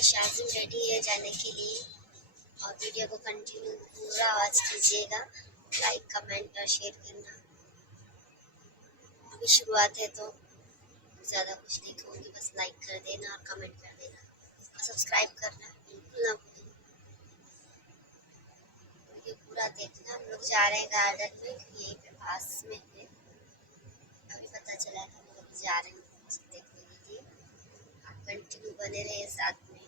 कि शाजिम रेडी है जाने के लिए। और वीडियो को कंटिन्यू पूरा वॉच कीजिएगा, लाइक कमेंट और शेयर करना। अभी शुरुआत है तो ज़्यादा कुछ नहीं कहूँगी, बस लाइक कर देना और कमेंट कर देना और सब्सक्राइब करना बिल्कुल ना भूलें। वीडियो पूरा देखना। हम लोग जा रहे हैं गार्डन में, यहीं पे पास में है। अभी पता चला था हम लोग जा रहे हैं देखने के लिए। आप कंटिन्यू बने रहे साथ में।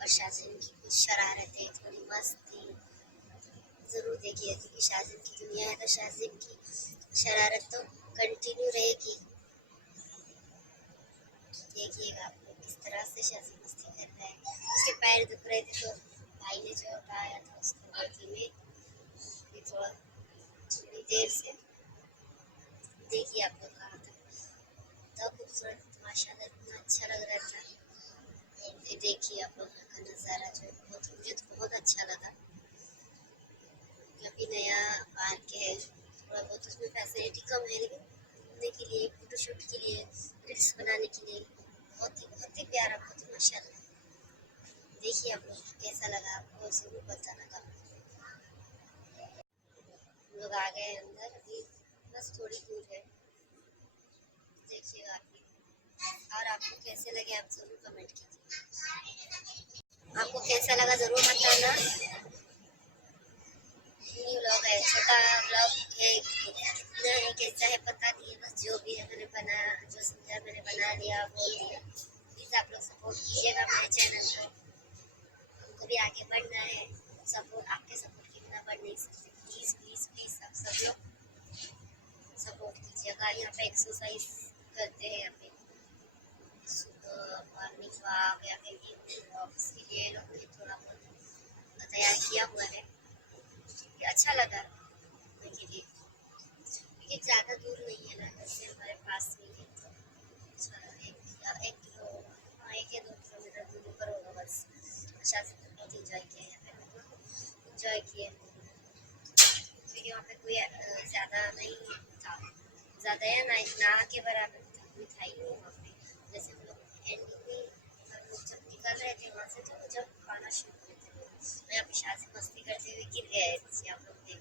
और शाजिम की कुछ शरारतें थोड़ी मस्त थी, ज़रूर देखिए, क्योंकि शाजिम की दुनिया है तो शाजिम की शरारत तो कंटिन्यू रहेगी। देखिएगा आप लोग किस तरह से शाजिम मस्ती कर रहा है। उसके पैर दुख रहे थे तो भाई ने जो उठाया था उसको गोदी में। अभी थोड़ी देर से देखिए आप लोग कहाँ तक तो खूबसूरत माशाल्लाह, इतना अच्छा लग रहा था। ये देखिए आप लोग का नज़ारा जो है बहुत, मुझे तो बहुत अच्छा लगा। अभी नया पार्क है, थोड़ा बहुत उसमें फैसिलिटी कम है, लेकिन घूमने के लिए, फोटोशूट के लिए, रील्स बनाने के लिए बहुत ही प्यारा, बहुत ही माशाल्लाह। देखिए आप लोग कैसा लगा आपको ज़रूर बताना कमेंट। हम लोग आ गए अंदर, अभी बस थोड़ी दूर है, देखिएगा आप भी। और आपको कैसे लगे आप ज़रूर कमेंट कीजिए। आपको कैसा लगा ज़रूर बताना। मिनी व्लॉग है, छोटा व्लॉग है, कितना है कैसा है पता नहीं है, बस जो भी है मैंने बना, जो समझा मैंने बना लिया, बोल दिया। प्लीज़ आप लोग सपोर्ट कीजिएगा मेरे चैनल को, हमको भी आगे बढ़ना है। सपोर्ट, आपके सपोर्ट के बिना बढ़ नहीं सकते। प्लीज़ प्लीज़ प्लीज़ आप सब लोग सपोर्ट कीजिएगा। यहाँ पे एक्सरसाइज करते हैं, यहाँ पे सुबह मॉर्निंग वॉक या फिर इवनिंग वॉक, इसके लिए लोग ने थोड़ा बहुत तैयार किया हुआ है। अच्छा लगा के लिए, क्योंकि ज़्यादा दूर नहीं है ना, घर से हमारे पास में है, तो एक किलो, हाँ 1 या 2 किलोमीटर दूरी पर होगा बस। अच्छा से बहुत इंजॉय किया यहाँ पे, इंजॉय किए, क्योंकि वहाँ पे कोई ज़्यादा नहीं था, ज़्यादा या ना के बराबर था, कोई था ही नहीं वहाँ पे। जैसे हम लोग एंडिंग में हम लोग जब निकल रहे थे वहाँ से, तो जब खाना शुरू हुए थे, यहाँ पे शादी मस्ती करते हुए गिर गए थे, आप लोग देख